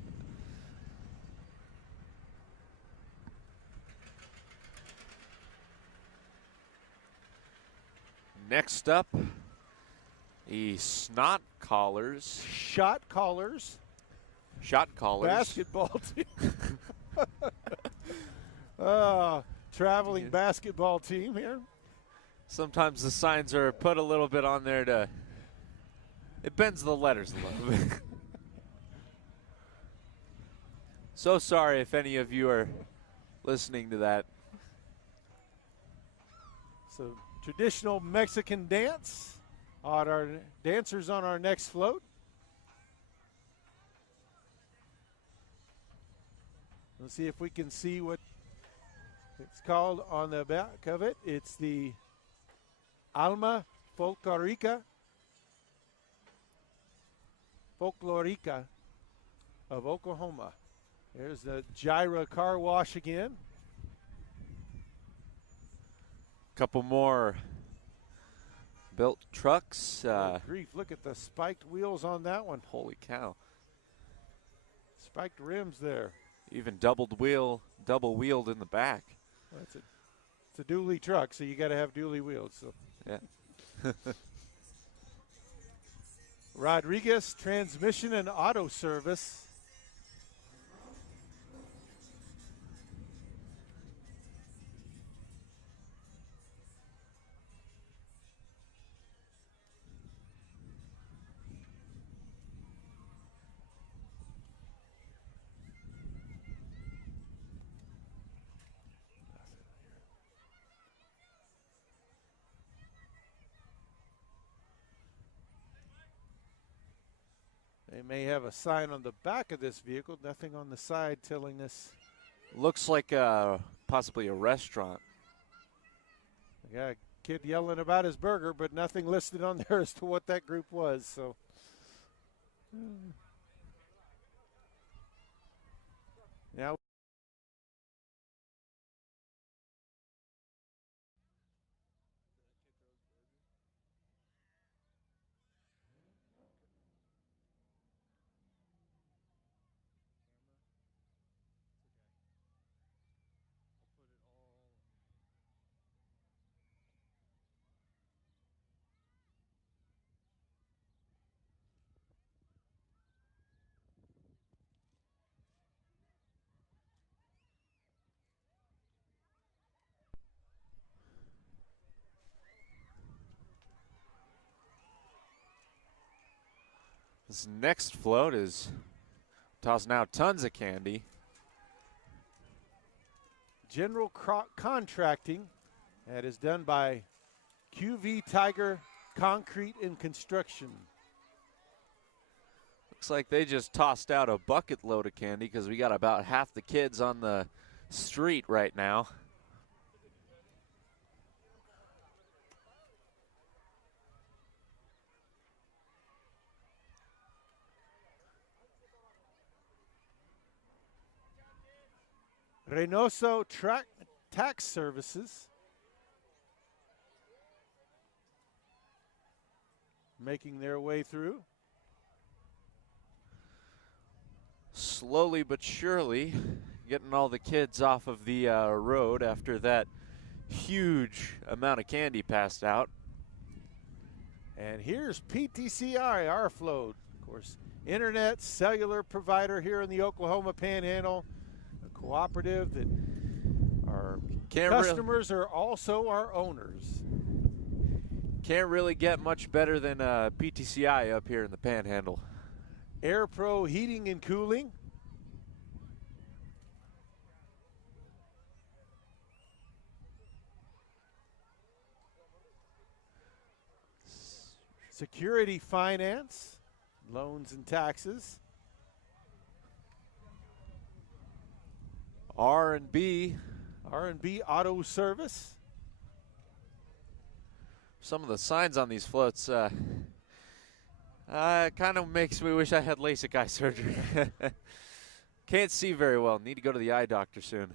next up, the snot collars. Shot callers. Shot callers. Basketball team. Traveling basketball team here. Sometimes the signs are put a little bit on there to, it bends the letters a little bit. So sorry if any of you are listening to that. So traditional Mexican dance on our dancers on our next float. Let's see if we can see what it's called on the back of it. It's the Alma Folklorica of Oklahoma. There's the Gyra car wash again. Couple more built trucks. Good grief, look at the spiked wheels on that one. Holy cow. Spiked rims there. Even double wheeled in the back. Well, it's a dually truck, so you got to have dually wheels. So. Yeah. Rodriguez Transmission and Auto Service. They may have a sign on the back of this vehicle, nothing on the side telling us. Looks like possibly a restaurant. I got a kid yelling about his burger, but nothing listed on there as to what that group was. So, now. This next float is tossing out tons of candy. General contracting that is done by QV Tiger Concrete and Construction. Looks like they just tossed out a bucket load of candy because we got about half the kids on the street right now. Reynoso Tax Services making their way through. Slowly but surely getting all the kids off of the road after that huge amount of candy passed out. And here's PTCI, our float. Of course, internet cellular provider here in the Oklahoma Panhandle. Cooperative that our customers are also our owners. Can't really get much better than PTCI up here in the Panhandle. Air Pro Heating and Cooling. Security Finance, loans and taxes. R&B Auto Service. Some of the signs on these floats kind of makes me wish I had LASIK eye surgery. Can't see very well. Need to go to the eye doctor soon.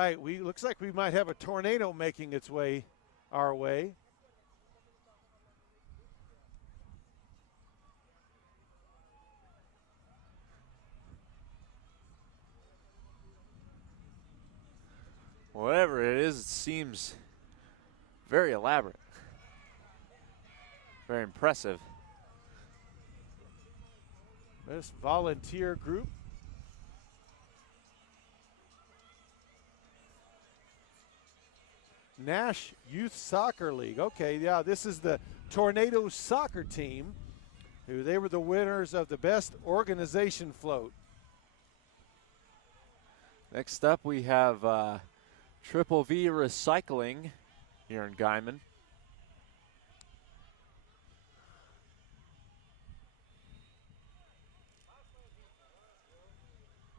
right, looks like we might have a tornado making its way our way. Whatever it is, it seems very elaborate. Very impressive. This volunteer group. Nash Youth Soccer League. Okay, yeah, this is the Tornado soccer team. They were the winners of the best organization float. Next up, we have Triple V Recycling here in Guymon.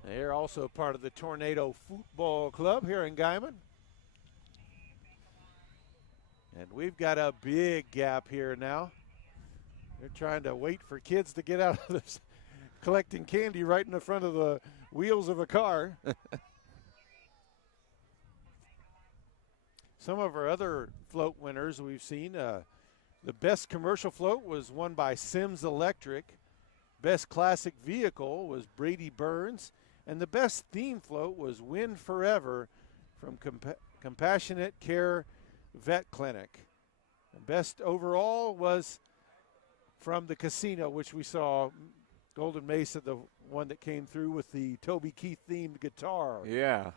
They're also part of the Tornado Football Club here in Guymon. And we've got a big gap here now. They're trying to wait for kids to get out of this, collecting candy right in the front of the wheels of a car. Some of our other float winners we've seen, the best commercial float was won by Sims Electric. Best classic vehicle was Brady Burns. And the best theme float was Win Forever from Compassionate Care Vet Clinic. And best overall was from the casino, which we saw Golden Mesa, the one that came through with the Toby Keith themed guitar. Yeah.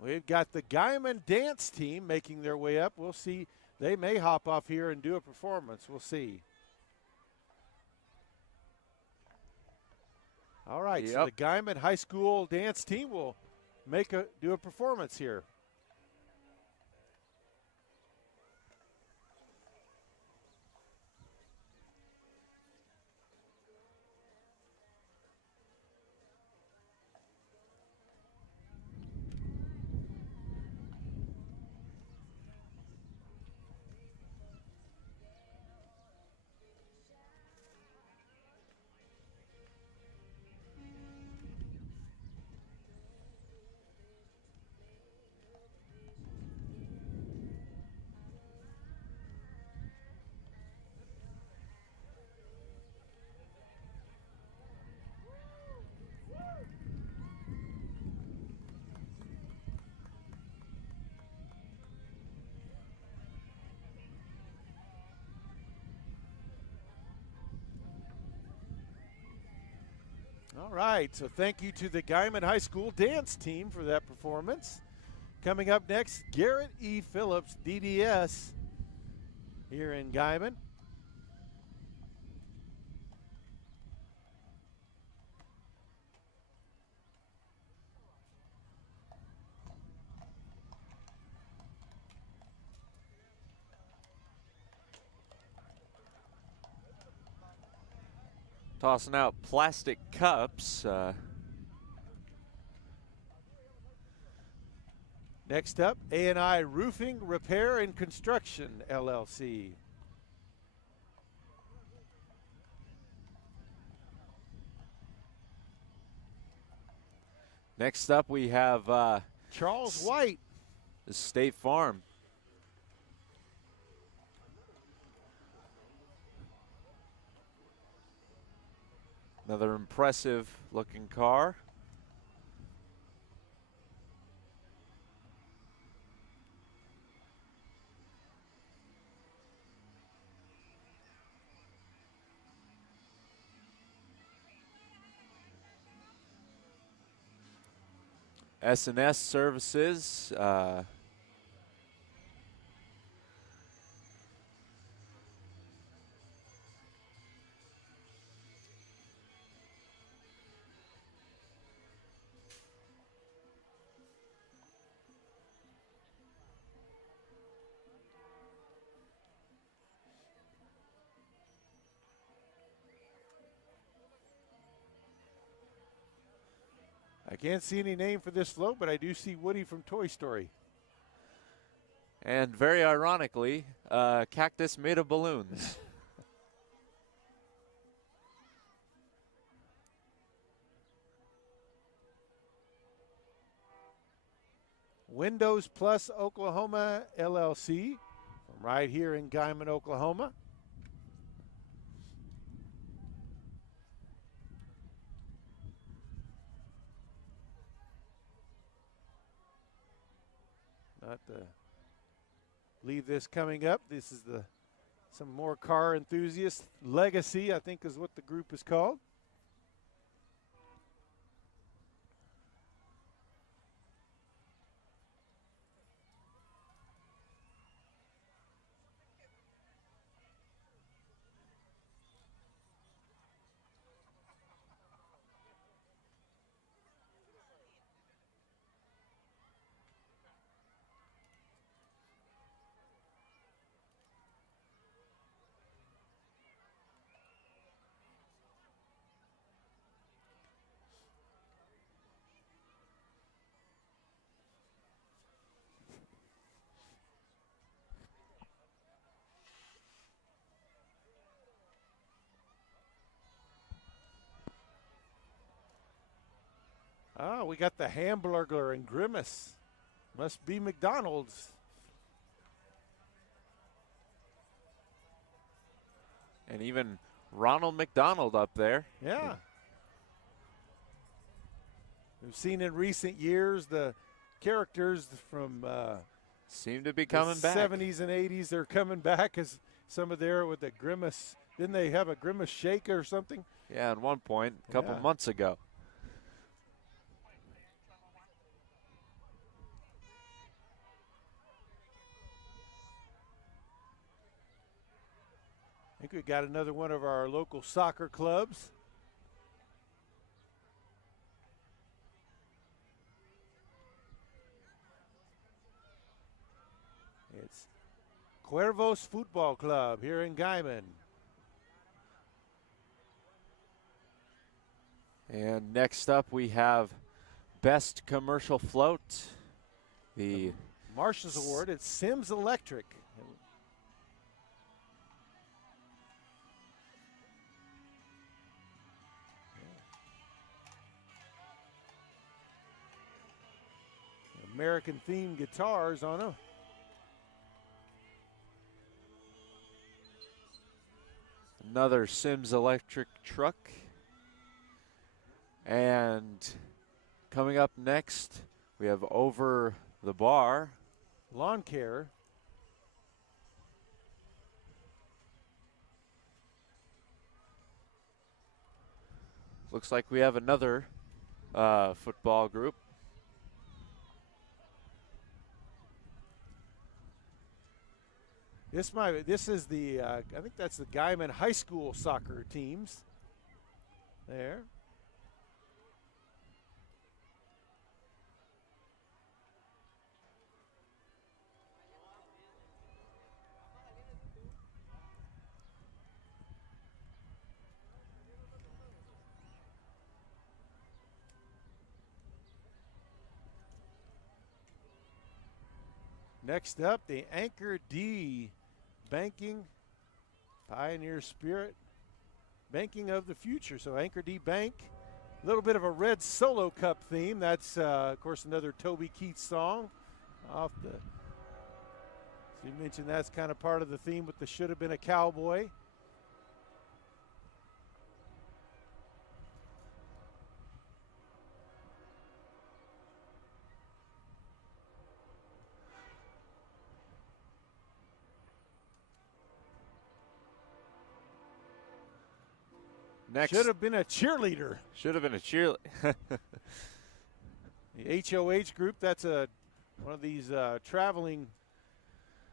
We've got the Guymon dance team making their way up. We'll see. They may hop off here and do a performance. We'll see. All right, so the Guymon High School dance team will do a performance here. All right, so thank you to the Guymon High School dance team for that performance. Coming up next, Garrett E. Phillips, DDS, here in Guymon. Tossing out plastic cups. Next up, A&I Roofing, Repair, and Construction, LLC. Next up, we have Charles White. State Farm. Another impressive looking car. S&S Services. I can't see any name for this float, but I do see Woody from Toy Story. And very ironically, cactus made of balloons. Windows Plus Oklahoma LLC from right here in Guymon, Oklahoma. Not to leave this coming up. This is some more car enthusiasts. Legacy, I think, is what the group is called. Ah, we got the Hamburglar and Grimace. Must be McDonald's. And even Ronald McDonald up there. Yeah. We've seen in recent years the characters from seem to be coming back. 70s and 80s. They're coming back as some of there with the Grimace. Didn't they have a Grimace shake or something? Yeah, at one point, a couple months ago. I think we got another one of our local soccer clubs. It's Cuervos Football Club here in Guymon. And next up we have Best Commercial Float. The Marshall's Award, it's Sims Electric. American themed guitars on them. Another Sims Electric truck. And coming up next, we have Over the Bar. Lawn care. Looks like we have another football group. This is the I think that's the Guymon High School soccer teams. There. Next up, the Anchor D Banking Pioneer Spirit Banking of the Future. So Anchor D Bank, a little bit of a Red Solo Cup theme. That's, of course, another Toby Keith song off the. So you mentioned that's kind of part of the theme with the Should Have Been a Cowboy. Next. Should have been a cheerleader. Should have been a cheerleader. The HOH group, that's one of these traveling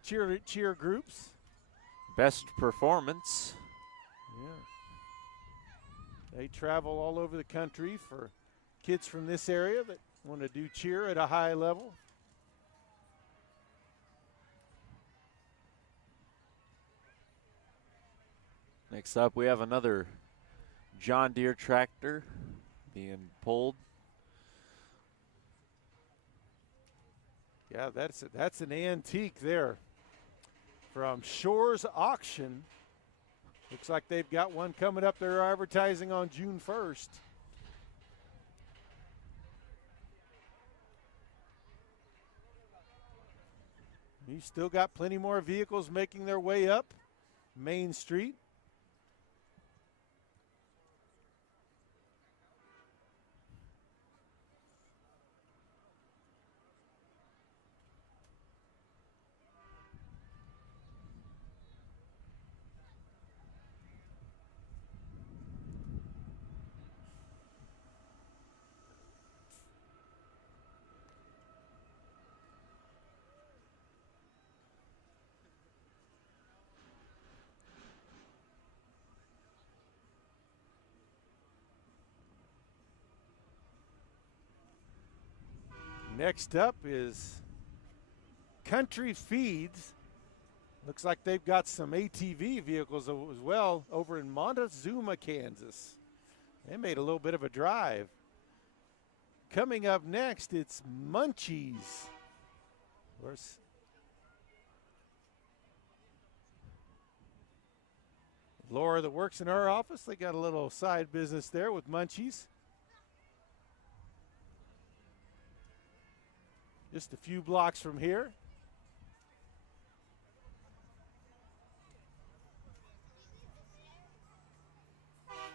cheer groups. Best performance. Yeah. They travel all over the country for kids from this area that want to do cheer at a high level. Next up, we have another John Deere tractor being pulled. Yeah, that's an antique there from Shores Auction. Looks like they've got one coming up. They're advertising on June 1st. You still got plenty more vehicles making their way up Main Street. Next up is Country Feeds. Looks like they've got some ATV vehicles as well over in Montezuma, Kansas. They made a little bit of a drive. Coming up next, it's Munchies. Where's Laura that works in our office? They got a little side business there with Munchies. Just a few blocks from here.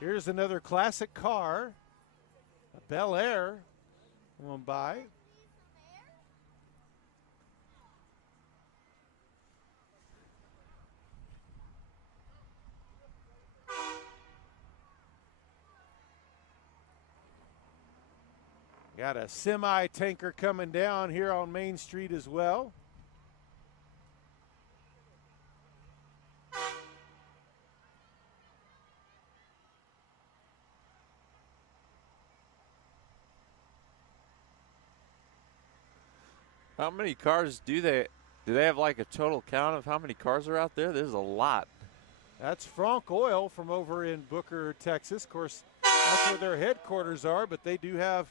Here's another classic car, a Bel Air going by. Got a semi-tanker coming down here on Main Street as well. How many cars do they have, like a total count of how many cars are out there? There's a lot. That's Frank Oil from over in Booker, Texas. Of course, that's where their headquarters are, but they do have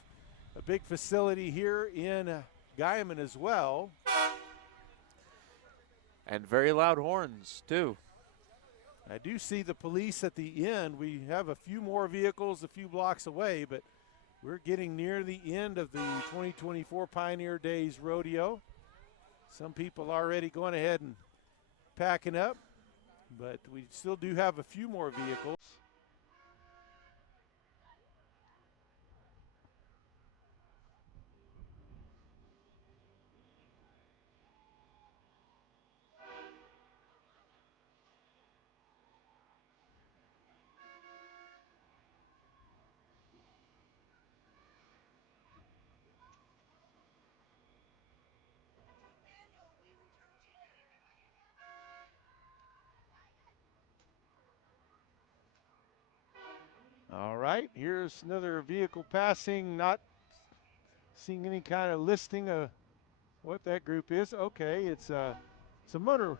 a big facility here in Guymon as well. And very loud horns, too. I do see the police at the end. We have a few more vehicles a few blocks away, but we're getting near the end of the 2024 Pioneer Days Rodeo. Some people already going ahead and packing up, but we still do have a few more vehicles. All right, here's another vehicle passing, not seeing any kind of listing of what that group is. Okay, it's a motor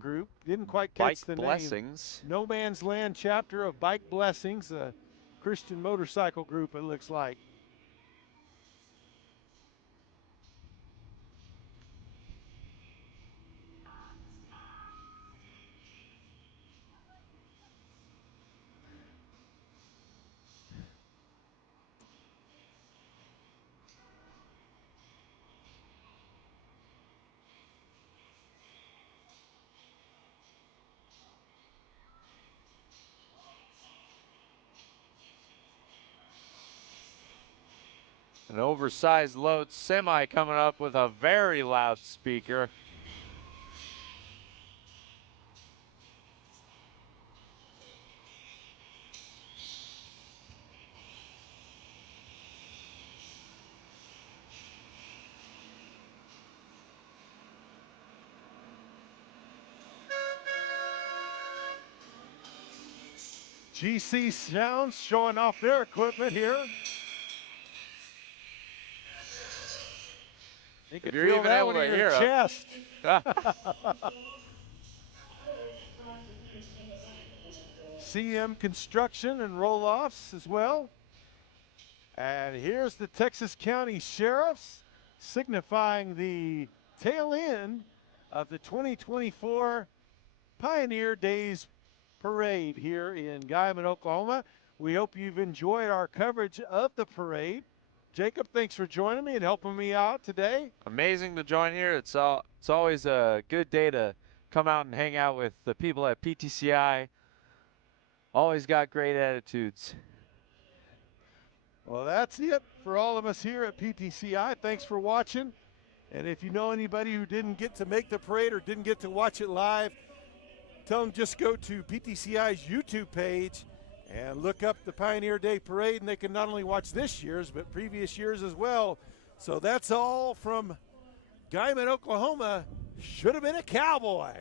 group. Didn't quite catch the Blessings. name. No Man's Land chapter of Bike Blessings, a Christian motorcycle group, it looks like. An oversized load semi coming up with a very loud speaker. GC Sounds showing off their equipment here. You can feel that one in your chest. CM Construction and roll-offs as well. And here's the Texas County Sheriffs. signifying the tail end of the 2024 Pioneer Days Parade here in Guymon, Oklahoma. We hope you've enjoyed our coverage of the parade. Jacob, thanks for joining me and helping me out today. Amazing to join here. It's always a good day to come out and hang out with the people at PTCI. Always got great attitudes. Well, that's it for all of us here at PTCI. Thanks for watching. And if you know anybody who didn't get to make the parade or didn't get to watch it live, tell them just go to PTCI's YouTube page and look up the Pioneer Day Parade, and they can not only watch this year's but previous years as well. So that's all from Guymon, Oklahoma. Should have been a cowboy.